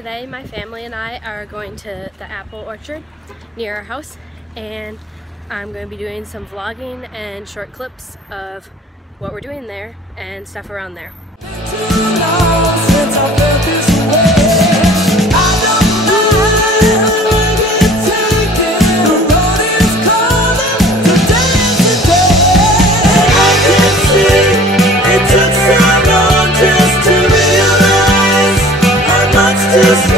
today my family and I are going to the apple orchard near our house, and I'm going to be doing some vlogging and short clips of what we're doing there and stuff around there. Just